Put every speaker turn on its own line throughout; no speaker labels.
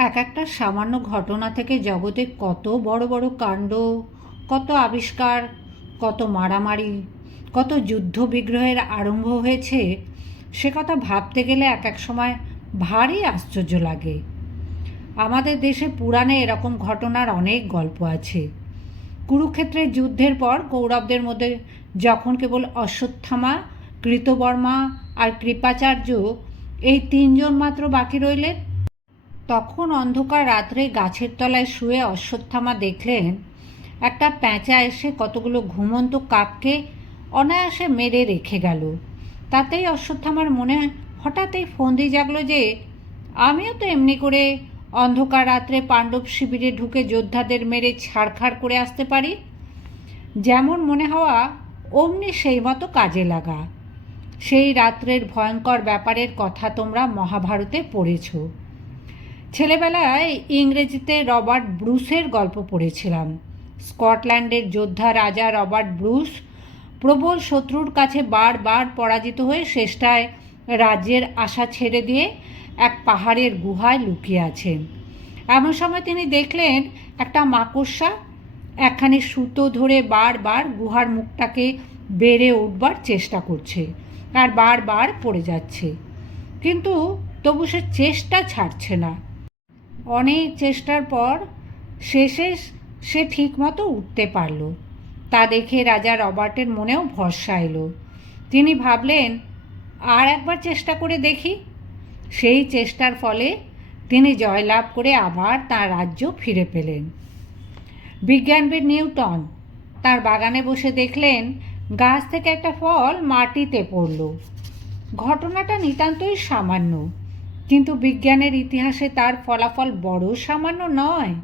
এক একটা সামান্য ঘটনা থেকে জগতে কত বড় বড় কাণ্ড, কত আবিষ্কার, কত মারামারি, কত যুদ্ধ বিগ্রহের আরম্ভ হয়েছে, সে কথা ভাবতে গেলে এক এক সময় ভারী আশ্চর্য লাগে। আমাদের দেশে পুরাণে এরকম ঘটনার অনেক গল্প আছে। কুরুক্ষেত্রের যুদ্ধের পর কৌরবদের মধ্যে যখন কেবল অশ্বত্থামা, কৃতবর্মা আর কৃপাচার্য এই তিনজন মাত্র বাকি রইলেন তখন অন্ধকার রাত্রে গাছের তলায় শুয়ে অশ্বত্থামা দেখলেন, একটা প্যাঁচা এসে কতগুলো ঘুমন্ত কাককে অনায়াসে মেরে রেখে গেল। তাতেই অশ্বত্থামার মনে হঠাৎই ফন্দি জাগলো যে, আমিও তো এমনি করে অন্ধকার রাত্রে পাণ্ডব শিবিরে ঢুকে যোদ্ধাদের মেরে ছাড়খাড় করে আসতে পারি? যেমন মনে হওয়া, অমনি সেই মতো কাজে লাগা। সেই রাত্রের ভয়ঙ্কর ব্যাপারের কথা তোমরা মহাভারতে পড়েছো। ছেলেবেলায় ইংরেজিতে রবার্ট ব্রুসের গল্প পড়েছিলাম। স্কটল্যান্ডের যোদ্ধা রাজা রবার্ট ব্রুস প্রবল শত্রুর কাছে বারবার পরাজিত হয়ে শেষটায় রাজ্যের আশা ছেড়ে দিয়ে এক পাহাড়ের গুহায় লুকিয়ে আছেন এমন সময় তিনি দেখলেন একটা মাকড়সা একখানি সুতো ধরে বারবার গুহার মুখটাকে বেড়ে উঠবার চেষ্টা করছে আর বারবার পড়ে যাচ্ছে। কিন্তু তবু সে চেষ্টা ছাড়ছে না। অনেক চেষ্টার পর শেষে সে ঠিকমতো উঠতে পারল। তা দেখে রাজা রবার্টের মনেও ভরসা এলো। তিনি ভাবলেন, আর একবার চেষ্টা করে দেখি। সেই চেষ্টার ফলে তিনি জয়লাভ করে আবার তার রাজ্য ফিরে পেলেন। বিজ্ঞানবিদ নিউটন তার বাগানে বসে দেখলেন, গাছ থেকে একটা ফল মাটিতে পড়ল। ঘটনাটা নিতান্তই সামান্য। কিন্তু বিজ্ঞানের ইতিহাসে তার ফলাফল বড় সামান্য নয়।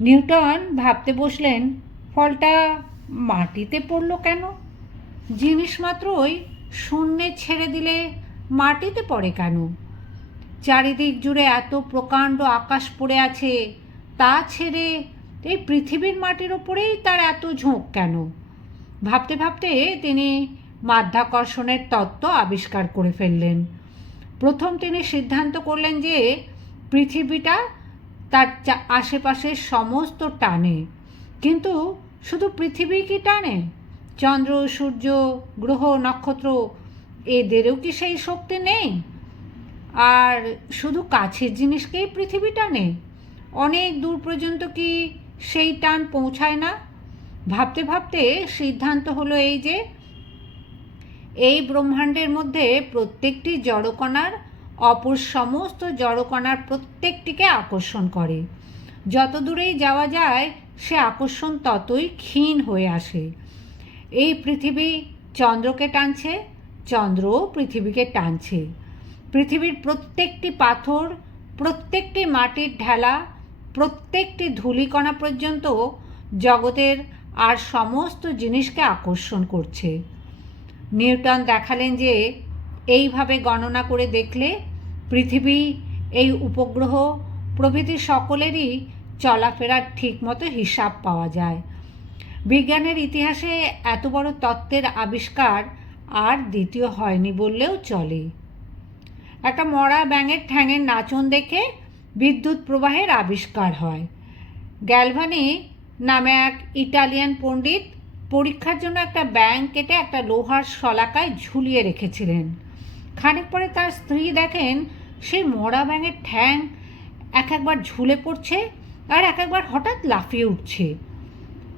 নিউটন ভাবতে বসলেন, ফলটা মাটিতে পড়ল কেন? জিনিস মাত্রই শূন্যে ছেড়ে দিলে মাটিতে পড়ে কেন? চারিদিক জুড়ে এত প্রকাণ্ড আকাশ পড়ে আছে, তা ছেড়ে এই পৃথিবীর মাটির ওপরেই তার এত ঝোঁক কেন? ভাবতে ভাবতে তিনি মাধ্যাকর্ষণের তত্ত্ব আবিষ্কার করে ফেললেন। প্রথম তিনি সিদ্ধান্ত করলেন যে পৃথিবীটা তার আশেপাশের সমস্ত টানে। কিন্তু শুধু পৃথিবী কি টানে? চন্দ্র, সূর্য, গ্রহ, নক্ষত্র, এদেরও কি সেই শক্তি নেই? আর শুধু কাছের জিনিসকেই পৃথিবী টানে? অনেক দূর পর্যন্ত কি সেই টান পৌঁছায় না? ভাবতে ভাবতে সিদ্ধান্ত হলো এই যে এই ব্রহ্মাণ্ডের মধ্যে প্রত্যেকটি জড়কণার অপর সমস্ত জড়কণার প্রত্যেকটিকে আকর্ষণ করে। যত দূরেই যাওয়া যায়, সে আকর্ষণ ততই ক্ষীণ হয়ে আসে। এই পৃথিবী চন্দ্রকে টানছে, চন্দ্রও পৃথিবীকে টানছে। পৃথিবীর প্রত্যেকটি পাথর, প্রত্যেকটি মাটির ঢেলা, প্রত্যেকটি ধূলিকণা পর্যন্ত জগতের আর সমস্ত জিনিসকে আকর্ষণ করছে। নিউটন দেখালেন যে এইভাবে গণনা করে দেখলে পৃথিবী, এই উপগ্রহ প্রভৃতি সকলেরই চলাফেরার ঠিকমতো হিসাব পাওয়া যায়। বিজ্ঞানের ইতিহাসে এত বড় তত্ত্বের আবিষ্কার আর দ্বিতীয় হয়নি বললেও চলে। একটা মরা ব্যাঙের ঠ্যাঙের নাচন দেখে বিদ্যুৎ প্রবাহের আবিষ্কার হয়। গ্যালভানি নামে এক ইটালিয়ান পণ্ডিত পরীক্ষার জন্য একটা ব্যাং কেটে একটা লোহার শলাকায় ঝুলিয়ে রেখেছিলেন। খানিক পরে তার স্ত্রী দেখেন সেই মরা ব্যাঙের ঠ্যাং এক একবার ঝুলে পড়ছে আর এক একবার হঠাৎ লাফিয়ে উঠছে।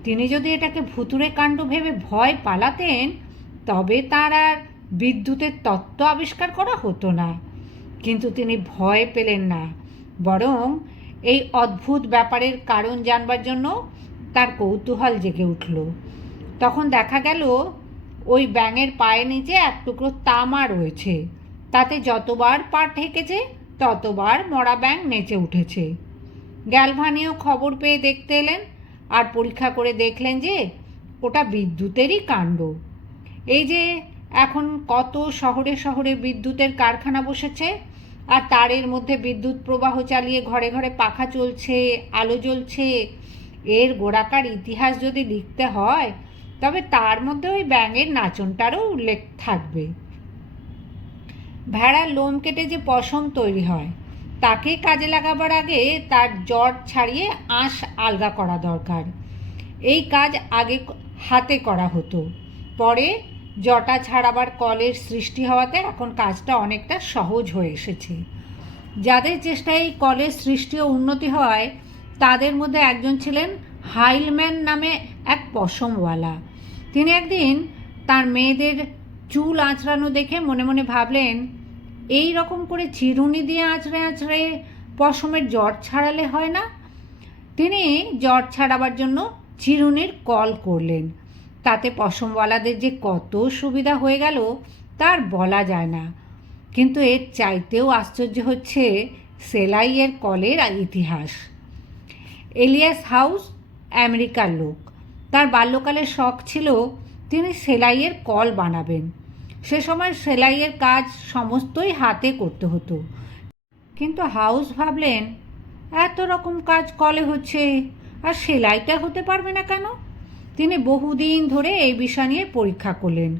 তিনি যদি এটাকে ভুতুরে কাণ্ড ভেবে ভয় পালাতেন, তবে তার আর বিদ্যুতের তত্ত্ব আবিষ্কার করা হতো না। কিন্তু তিনি ভয় পেলেন না, বরং এই অদ্ভুত ব্যাপারের কারণ জানবার জন্য তার কৌতূহল জেগে উঠল। তখন দেখা গেল ওই ব্যাঙের পায়ের নিচে এক টুকরো তামা রয়েছে। তাতে যতবার পা ঠেকেছে, ততবার মরা ব্যাঙ নেচে উঠেছে। গ্যালভানিও খবর পেয়ে দেখতে এলেন আর পরীক্ষা করে দেখলেন যে ওটা বিদ্যুতেরই কাণ্ড। এই যে এখন কত শহরে শহরে বিদ্যুতের কারখানা বসেছে আর তারের মধ্যে বিদ্যুৎ প্রবাহ চালিয়ে ঘরে ঘরে পাখা চলছে, আলো জ্বলছে, এর গোড়াকার ইতিহাস যদি লিখতে হয় তবে তার মধ্যে ওই ব্যাঙের নাচনটারও উল্লেখ থাকবে। ভেড়ার লোম কেটে যে পশম তৈরি হয়, তাকে কাজে লাগাবার আগে তার জট ছাড়িয়ে আঁশ আলগা করা দরকার। এই কাজ আগে হাতে করা হতো। পরে জটা ছাড়াবার কলের সৃষ্টি হওয়াতে এখন কাজটা অনেকটা সহজ হয়ে এসেছে। যাদের চেষ্টায় এই কলের সৃষ্টি ও উন্নতি হয় তাদের মধ্যে একজন ছিলেন হাইলম্যান নামে এক পশমওয়ালা। তিনি একদিন তার মেয়েদের চুল আঁচড়ানো দেখে মনে মনে ভাবলেন, এই রকম করে চিরুনি দিয়ে আঁচড়ে আঁচড়ে পশমের জট ছাড়ালে হয় না? তিনি জট ছাড়াবার জন্য চিরুনির কল করলেন। তাতে পশমওয়ালাদের যে কত সুবিধা হয়ে গেল, তার বলা যায় না। কিন্তু এর চাইতেও আশ্চর্য হচ্ছে সেলাইয়ের কলের ইতিহাস। এলিয়াস হাউস, আমেরিকার লোক। তার বাল্যকালের শখ ছিল তিনি সেলাইয়ের কল বানাবেন। সে সময় সেলাইয়ের কাজ সমস্তই হাতে করতে হতো। কিন্তু হাউস ভাবলেন, এত রকম কাজ কলে হচ্ছে, আর সেলাইটা হতে পারবে না কেন? তিনি বহুদিন ধরে এই বিষয় নিয়ে পরীক্ষা করলেন।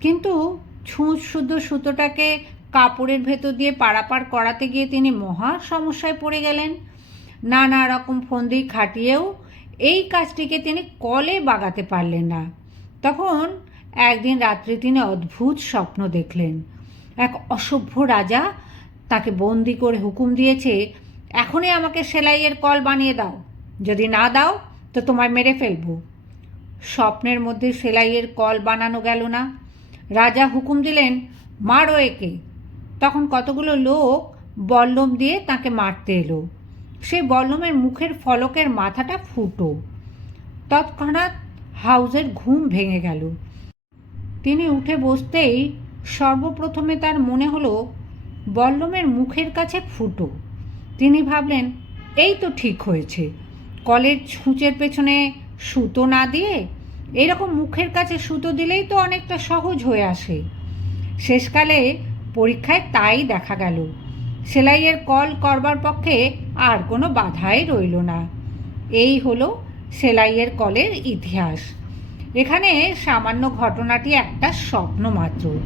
কিন্তু ছুঁচ শুদ্ধ সুতোটাকে কাপড়ের ভেতর দিয়ে পারাপার করাতে গিয়ে তিনি মহা সমস্যায় পড়ে গেলেন। নানা রকম ফন্দি খাটিয়েও এই কাজটিকে তিনি কলে বাগাতে পারলেন না। তখন একদিন রাত্রে তিনি অদ্ভুত স্বপ্ন দেখলেন। এক অসভ্য রাজা তাকে বন্দি করে হুকুম দিয়েছে, এখনই আমাকে সেলাইয়ের কল বানিয়ে দাও। যদি না দাও, তো তোমায় মেরে ফেলব। স্বপ্নের মধ্যে সেলাইয়ের কল বানানো গেল না। রাজা হুকুম দিলেন, মারো একে। তখন কতগুলো লোক বল্লম দিয়ে তাকে মারতে এলো। সেই বল্লমের মুখের ফলকের মাথাটা ফুটো। তৎক্ষণাৎ হাউজের ঘুম ভেঙে গেল। তিনি উঠে বসতেই সর্বপ্রথমে তার মনে হলো, বল্লমের মুখের কাছে ফুটো। তিনি ভাবলেন, এই তো ঠিক হয়েছে। কলের ছুঁচের পেছনে সুতো না দিয়ে এরকম মুখের কাছে সুতো দিলেই তো অনেকটা সহজ হয়ে আসে। শেষকালে পরীক্ষায় তাই দেখা গেল। সেলাইয়ের কল করবার পক্ষে আর কোনো বাধাই রইল না। এই হলো সেলাইয়ের কলের ইতিহাস। এখানে সামান্য ঘটনাটি একটা স্বপ্ন মাত্র।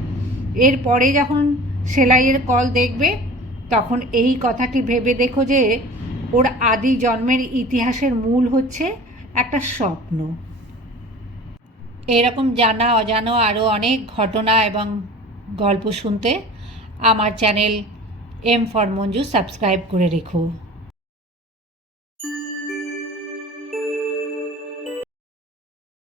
এরপরে যখন সেলাইয়ের কল দেখবে, তখন এই কথাটি ভেবে দেখো যে, ওর আদি জন্মের ইতিহাসের মূল হচ্ছে একটা স্বপ্ন। এরকম জানা অজানা আরও অনেক ঘটনা এবং গল্প শুনতে আমার channel M for Manju subscribe করে রেখো।